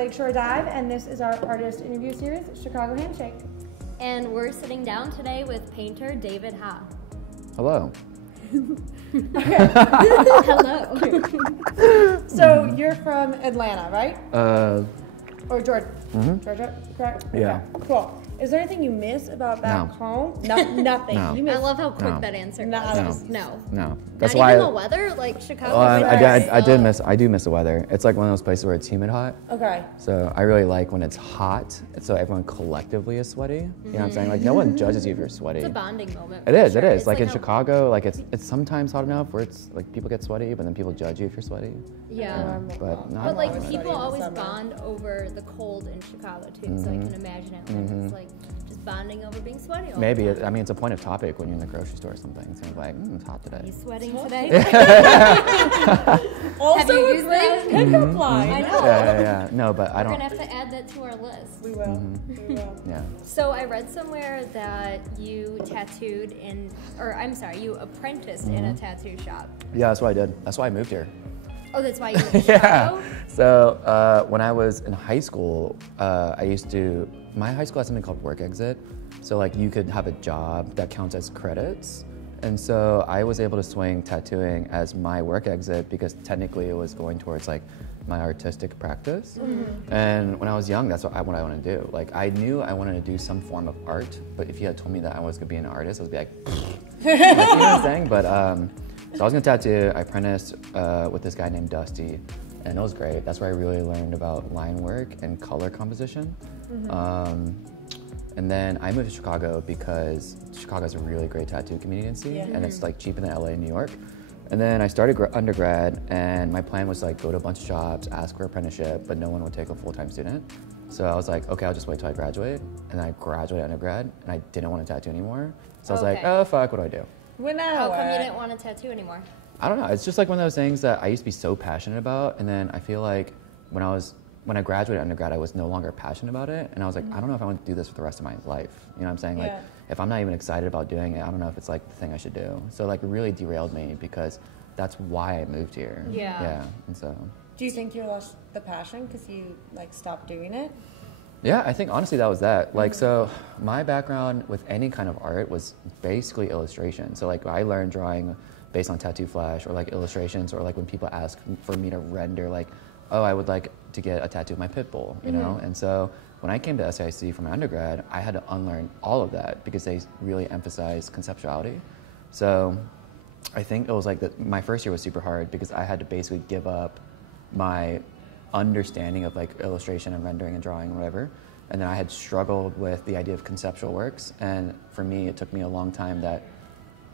Lakeshore Dive, and this is our artist interview series, Chicago Handshake. And we're sitting down today with painter David Heo. Hello. Hello. So you're from Atlanta, right? Or Georgia? Mm-hmm. Georgia, correct? Yeah. Okay, cool. Is there anything you miss about back home? No, nothing. No. You miss I love how quick that answer was. No. No. That's Not why even the weather, like Chicago. I do miss the weather. It's like one of those places where it's humid hot. Okay. So I really like when it's hot, so everyone collectively is sweaty. You know what I'm saying? Like no one judges you if you're sweaty. It's a bonding moment. It is. Sure. It is. It's Like in a- Chicago, like it's sometimes hot enough where it's like people get sweaty, but then people judge you if you're sweaty. Yeah. But not But like always people sweaty in the always summer. bond over the cold in Chicago too, so I can imagine it when it's like just bonding over being sweaty. All Maybe the time. I mean it's a point of topic when you're in the grocery store or something. So it's like it's hot today. You sweating today? Also you a used great that? pickup line. I know. Yeah. No, but I We're don't. gonna have to add that to our list. We will. We will. Yeah. So I read somewhere that you tattooed in, or I'm sorry, you apprenticed in a tattoo shop. Yeah, that's what I did. That's why I moved here. Oh, that's why you moved to Chicago? So when I was in high school, my high school had something called work exit. So like you could have a job that counts as credits. And so I was able to swing tattooing as my work exit because technically it was going towards like my artistic practice. And when I was young, that's what I wanted to do. Like I knew I wanted to do some form of art, but if you had told me that I was gonna be an artist, I would be like, you know what I'm saying? But so I was gonna tattoo. I apprenticed with this guy named Dusty, and it was great. That's where I really learned about line work and color composition. And then I moved to Chicago because Chicago has a really great tattoo community, and it's like cheaper than LA and New York. And then I started undergrad, and my plan was to like go to a bunch of shops, ask for apprenticeship, but no one would take a full-time student. So I was like, okay, I'll just wait till I graduate. And then I graduated undergrad, and I didn't want to tattoo anymore. So I was like, oh fuck, what do I do? How come you didn't want to tattoo anymore? I don't know. It's just like one of those things that I used to be so passionate about, and then I feel like when I graduated undergrad, I was no longer passionate about it, and I was like, I don't know if I want to do this for the rest of my life. You know what I'm saying? Like, if I'm not even excited about doing it, I don't know if it's like the thing I should do. So like, it really derailed me because that's why I moved here. Yeah. And so. Do you think you lost the passion because you like stopped doing it? Yeah, I think honestly that was that. Like, so my background with any kind of art was basically illustration. So like, I learned drawing based on Tattoo Flash or like illustrations, or like when people ask for me to render, like, oh, I would like to get a tattoo of my pit bull, you know? And so when I came to SAIC for my undergrad, I had to unlearn all of that because they really emphasize conceptuality. So I think it was like my first year was super hard because I had to basically give up my understanding of like illustration and rendering and drawing and whatever. And then I had struggled with the idea of conceptual works. And for me, it took me a long time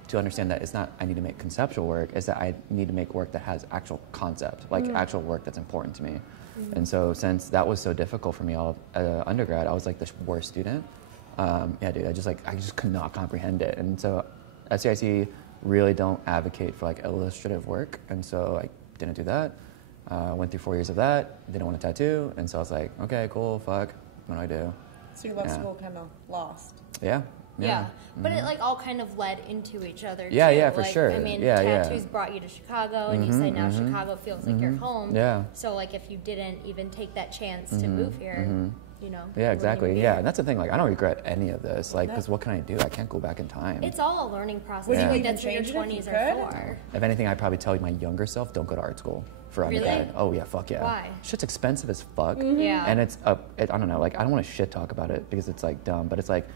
to understand that it's not I need to make conceptual work, it's that I need to make work that has actual concept, like actual work that's important to me. And so since that was so difficult for me all undergrad, I was like the worst student. Yeah, dude, I just could not comprehend it. And so SCIC really don't advocate for like illustrative work. And so I didn't do that. Went through 4 years of that, didn't want to tattoo. And so I was like, okay, cool, fuck, what do I do? So you left school kind of lost. Yeah. But it like all kind of led into each other too. Yeah, for like, sure. I mean, Yeah, tattoos brought you to Chicago, and you say now Chicago feels like your home. Yeah. So like if you didn't even take that chance to move here, you know. Yeah, exactly. Yeah, and that's the thing. Like, I don't regret any of this. Like, because what can I do? I can't go back in time. It's all a learning process. Would you I think even that's what your change it if 20s you are could? for. If anything, I'd probably tell my younger self, don't go to art school for Really? undergrad. Oh yeah, fuck yeah. Why? Shit's expensive as fuck. Yeah. And it's I don't know. Like, I don't want to shit talk about it because it's like dumb, but it's like,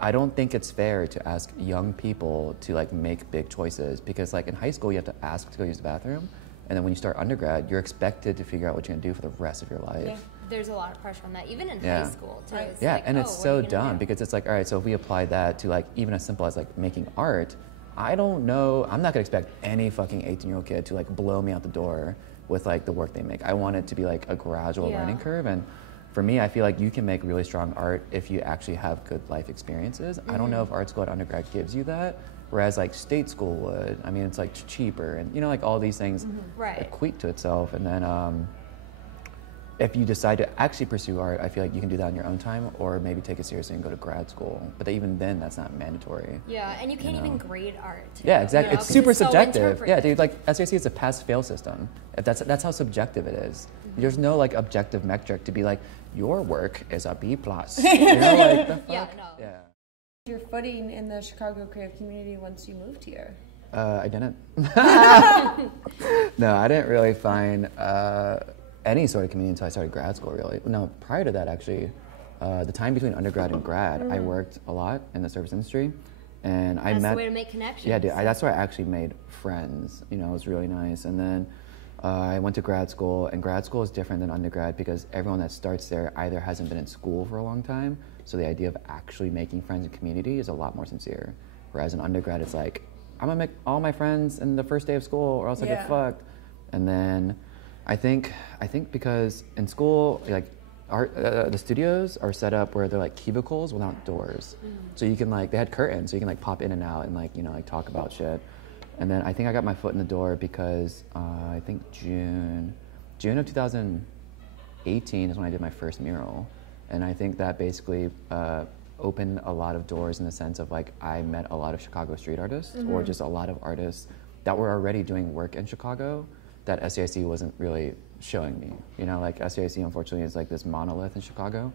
I don't think it's fair to ask young people to like make big choices because like in high school you have to ask to go use the bathroom, and then when you start undergrad, you're expected to figure out what you're gonna do for the rest of your life. Yeah. There's a lot of pressure on that, even in high school too. It's Yeah, like, and oh, it's what are so you gonna dumb do? because it's like, all right, so if we apply that to like even as simple as like making art, I don't know, I'm not gonna expect any fucking 18-year-old kid to like blow me out the door with like the work they make. I want it to be like a gradual learning curve, and for me, I feel like you can make really strong art if you actually have good life experiences. I don't know if art school at undergrad gives you that, whereas like state school would. I mean, it's like cheaper, and you know, like all these things equate to itself. And then if you decide to actually pursue art, I feel like you can do that on your own time, or maybe take it seriously and go to grad school. But even then, that's not mandatory. Yeah, and you can't even grade art. Yeah, exactly. You know, it's super it's so subjective. Yeah, interpretive. dude. Like SAC is a pass-fail system. If that's how subjective it is. there's no like objective metric to be like, your work is a B+. You know, like the fuck? Yeah, no. Yeah. Your footing in the Chicago creative community once you moved here? I didn't. No, I didn't really find any sort of community until I started grad school, really. No, prior to that, actually, the time between undergrad and grad, I worked a lot in the service industry. And I met... That's the way to make connections. Yeah, dude, that's where I actually made friends. You know, it was really nice. And then I went to grad school, and grad school is different than undergrad because everyone that starts there either hasn't been in school for a long time, so the idea of actually making friends in community is a lot more sincere. Whereas in undergrad, it's like, I'm gonna make all my friends in the first day of school or else I get fucked. And then I think because in school, like, the studios are set up where they're like cubicles without doors. So you can like, they had curtains, so you can like pop in and out and like, you know, like talk about shit. And then I think I got my foot in the door because I think June of 2018 is when I did my first mural. And I think that basically opened a lot of doors in the sense of like, I met a lot of Chicago street artists or just a lot of artists that were already doing work in Chicago that SCIC wasn't really showing me. You know, like SCIC unfortunately is like this monolith in Chicago,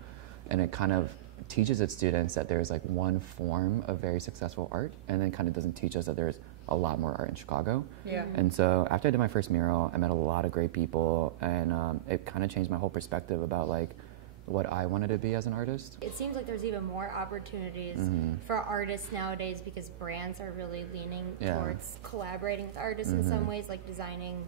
and it kind of teaches its students that there's like one form of very successful art, and then kind of doesn't teach us that there's a lot more art in Chicago. Yeah. And so after I did my first mural, I met a lot of great people, and it kind of changed my whole perspective about like what I wanted to be as an artist. It seems like there's even more opportunities for artists nowadays because brands are really leaning towards collaborating with artists in some ways, like designing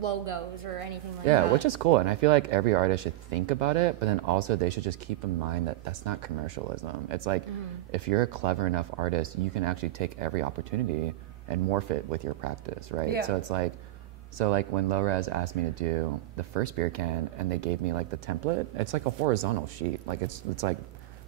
logos or anything like that. Yeah, which is cool. And I feel like every artist should think about it, but then also they should just keep in mind that that's not commercialism. It's like, if you're a clever enough artist, you can actually take every opportunity and morph it with your practice, right? Yeah. So it's like, when Low-Res asked me to do the first beer can and they gave me like the template, it's like a horizontal sheet. Like it's like,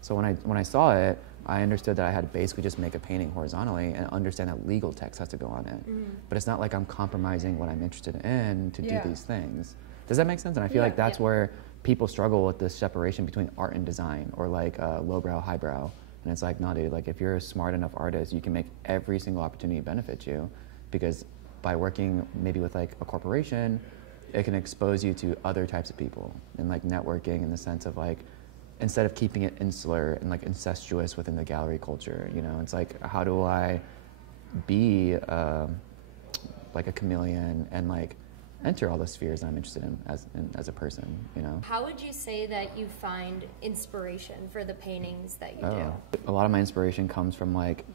so when I saw it, I understood that I had to basically just make a painting horizontally and understand that legal text has to go on it. But it's not like I'm compromising what I'm interested in to do these things. Does that make sense? And I feel like that's where people struggle with this separation between art and design, or like lowbrow, highbrow. And it's like, no, dude, like if you're a smart enough artist, you can make every single opportunity benefit you, because by working maybe with like a corporation, it can expose you to other types of people, and like networking in the sense of like, instead of keeping it insular and like incestuous within the gallery culture, you know, it's like, how do I be like a chameleon and like enter all the spheres I'm interested in as a person, you know? How would you say that you find inspiration for the paintings that you do? A lot of my inspiration comes from like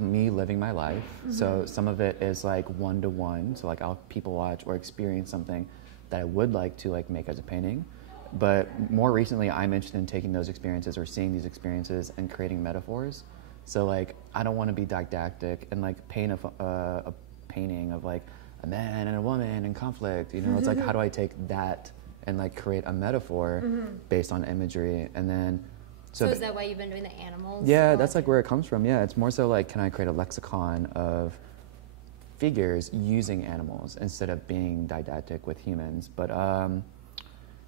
me living my life. So some of it is like one-to-one, so like I'll people watch or experience something that I would like to like make as a painting. But more recently, I'm interested in taking those experiences or seeing these experiences and creating metaphors. So like, I don't want to be didactic and like paint a painting of like a man and a woman in conflict. You know, it's like, how do I take that and like create a metaphor based on imagery? And then so is that why you've been doing the animals? Yeah, that's like where it comes from. Yeah, it's more so like, can I create a lexicon of figures using animals instead of being didactic with humans? But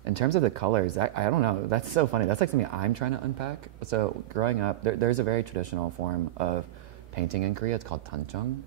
in terms of the colors, I don't know. That's so funny. That's like something I'm trying to unpack. So growing up, there's a very traditional form of painting in Korea. It's called tancheong.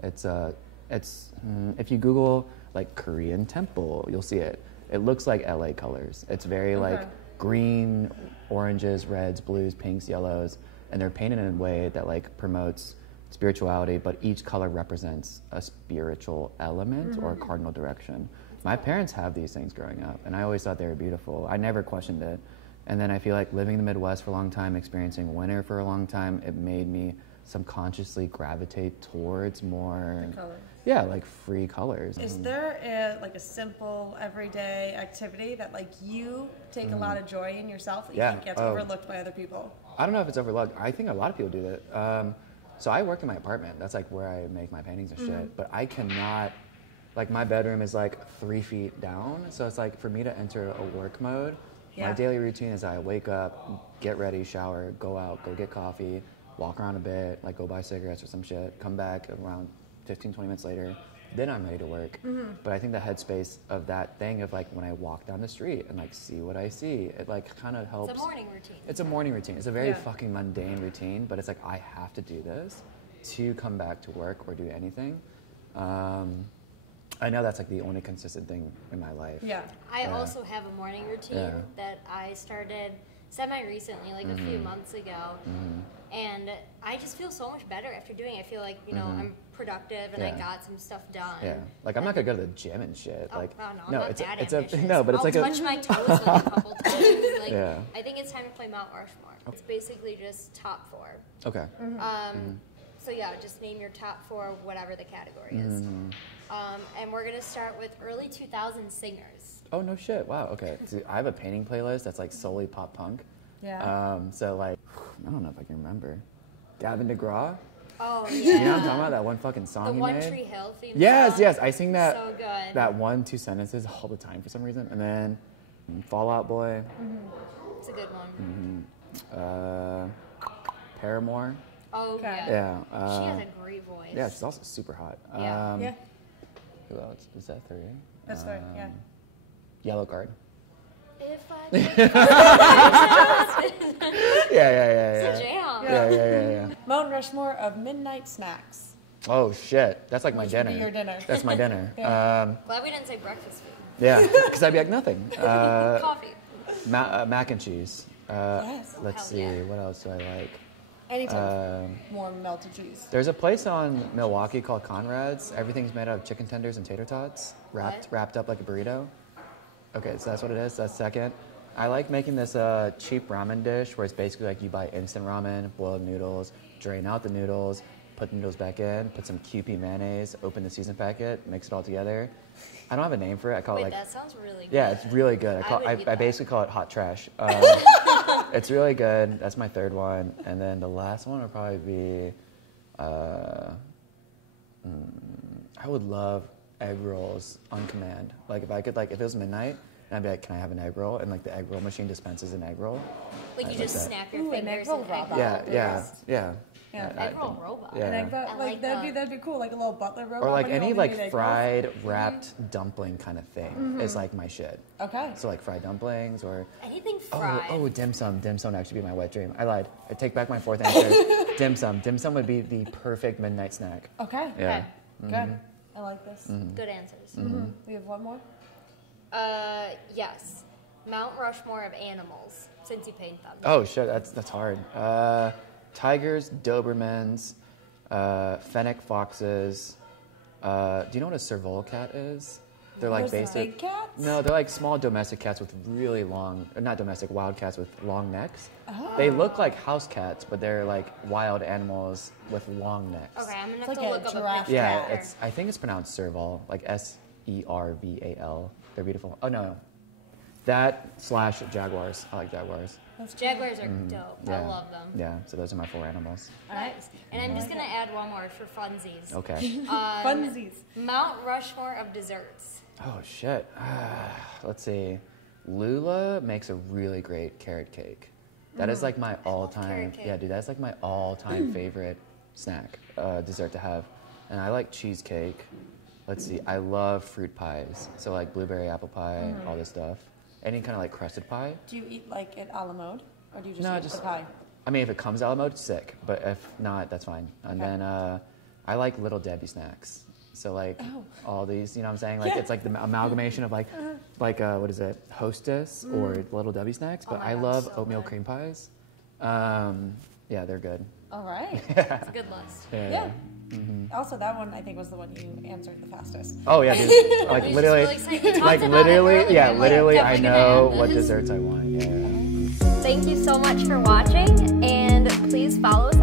It's if you Google like Korean temple, you'll see it. It looks like LA colors. It's very like green, oranges, reds, blues, pinks, yellows, and they're painted in a way that like promotes spirituality, but each color represents a spiritual element or a cardinal direction. My parents have these things growing up, and I always thought they were beautiful. I never questioned it. And then I feel like living in the Midwest for a long time, experiencing winter for a long time, it made me subconsciously gravitate towards more, like free colors. Is there a simple everyday activity that like you take a lot of joy in yourself that you think gets overlooked by other people? I don't know if it's overlooked. I think a lot of people do that. So I work in my apartment. That's like where I make my paintings and shit. But I cannot, like my bedroom is like 3 feet down. So it's like for me to enter a work mode, my daily routine is I wake up, get ready, shower, go out, go get coffee, walk around a bit, like go buy cigarettes or some shit, come back around 15, 20 minutes later, then I'm ready to work. But I think the headspace of that thing of like when I walk down the street and like see what I see, it like kind of helps. It's a morning routine. It's a morning routine. It's a very fucking mundane routine, but it's like I have to do this to come back to work or do anything. I know that's like the only consistent thing in my life. Yeah. I also have a morning routine that I started semi-recently, like a few months ago. And I just feel so much better after doing it. I feel like, you know, I'm productive and I got some stuff done. Yeah. Like, I'm not going to go to the gym and shit. Like, no, I'm not that ambitious. No, but it's I'll touch my toes like a couple times. Like, I think it's time to play Mount Rushmore. It's basically just top 4. Okay. So yeah, just name your top 4, whatever the category is. And we're gonna start with early 2000s singers. Oh no shit! Wow. Okay. See, I have a painting playlist that's like solely pop punk. Yeah. So like, I don't know if I can remember. Gavin DeGraw. Oh yeah. You know what I'm talking about? That one fucking song The he One made? Tree Hill theme Yes, song. yes. I sing that. So good. That 1-2 sentences all the time for some reason. And then Fall Out Boy. It's a good one. Paramore. Oh Okay. Yeah. She has a great voice. Yeah, she's also super hot. Yeah. Who else? Is that 3? That's right. Yeah. Yellow Card. If I Yeah. It's a jam. Yeah. Mount Rushmore of midnight snacks. Oh shit, that's like my Which would dinner. be your dinner. That's my dinner. Glad we didn't say breakfast food. Yeah, because I'd be like nothing. Coffee. Mac and cheese. Yes. Let's Hell see, yeah. what else do I like? Any type of more melted cheese. There's a place on Milwaukee called Conrad's. Everything's made out of chicken tenders and tater tots, wrapped up like a burrito. Okay, so that's what it is. That's second. I like making this cheap ramen dish where it's basically like you buy instant ramen, boil noodles, drain out the noodles, put the noodles back in, put some Kewpie mayonnaise, open the season packet, mix it all together. I don't have a name for it. I call it like. That sounds really good. Yeah, it's really good. I basically call it hot trash. It's really good. That's my third one, and then the last one would probably be. I would love egg rolls on command. Like if I could, like if it was midnight, and I'd be like, "Can I have an egg roll?" And like the egg roll machine dispenses an egg roll. Like you just snap your fingers. An egg roll robot. Yeah. Egg roll robot. Yeah. That'd be cool, like a little butler robot. Or like but you any only like need egg fried wrapped dumpling kind of thing is like my shit. rolls. Okay. So like fried dumplings or Anything fried. oh dim sum. Dim sum would actually be my wet dream. I lied. I take back my fourth answer. Dim sum. Dim sum would be the perfect midnight snack. Okay. Yeah. Good. I like this. Good answers. We have one more. Yes. Mount Rushmore of animals, since you paint them. Oh shit, that's hard. Tigers, Dobermans, fennec foxes. Do you know what a serval cat is? They're like Those big cats? No, they're like small domestic cats with really long, or not domestic, wild cats with long necks. Oh. They look like house cats, but they're like wild animals with long necks. Okay, I'm gonna It's have like to a look up a giraffe picture. Yeah, I think it's pronounced serval, like Serval. They're beautiful. Oh no, that/jaguars. I like jaguars. Jaguars are dope. Yeah. I love them. Yeah, so those are my 4 animals. Nice. And I'm just gonna add one more for funsies. Okay. Funsies. Mount Rushmore of desserts. Oh shit. Let's see. Lula makes a really great carrot cake. That is like my all-time. carrot cake. Yeah, dude, that's like my all-time favorite snack, dessert to have. And I like cheesecake. Let's see. I love fruit pies. So like blueberry apple pie, all this stuff. Any kind of like crusted pie. Do you eat like it a la mode, or do you just No, eat the pie? I mean, if it comes a la mode, sick. But if not, that's fine. And Okay. then I like Little Debbie snacks. So like all these, you know what I'm saying? Like it's like the amalgamation of like what is it? Hostess or Little Debbie snacks. But my I God, love so oatmeal good. cream pies. Yeah, they're good. All right. It's a good list. Yeah. Also, that one I think was the one you answered the fastest. Oh yeah, dude. Like He's literally, just really excited. We talked like about it literally, earlier. yeah, Like, literally. I definitely gonna know add what this. desserts I want. Yeah. Thank you so much for watching, and please follow us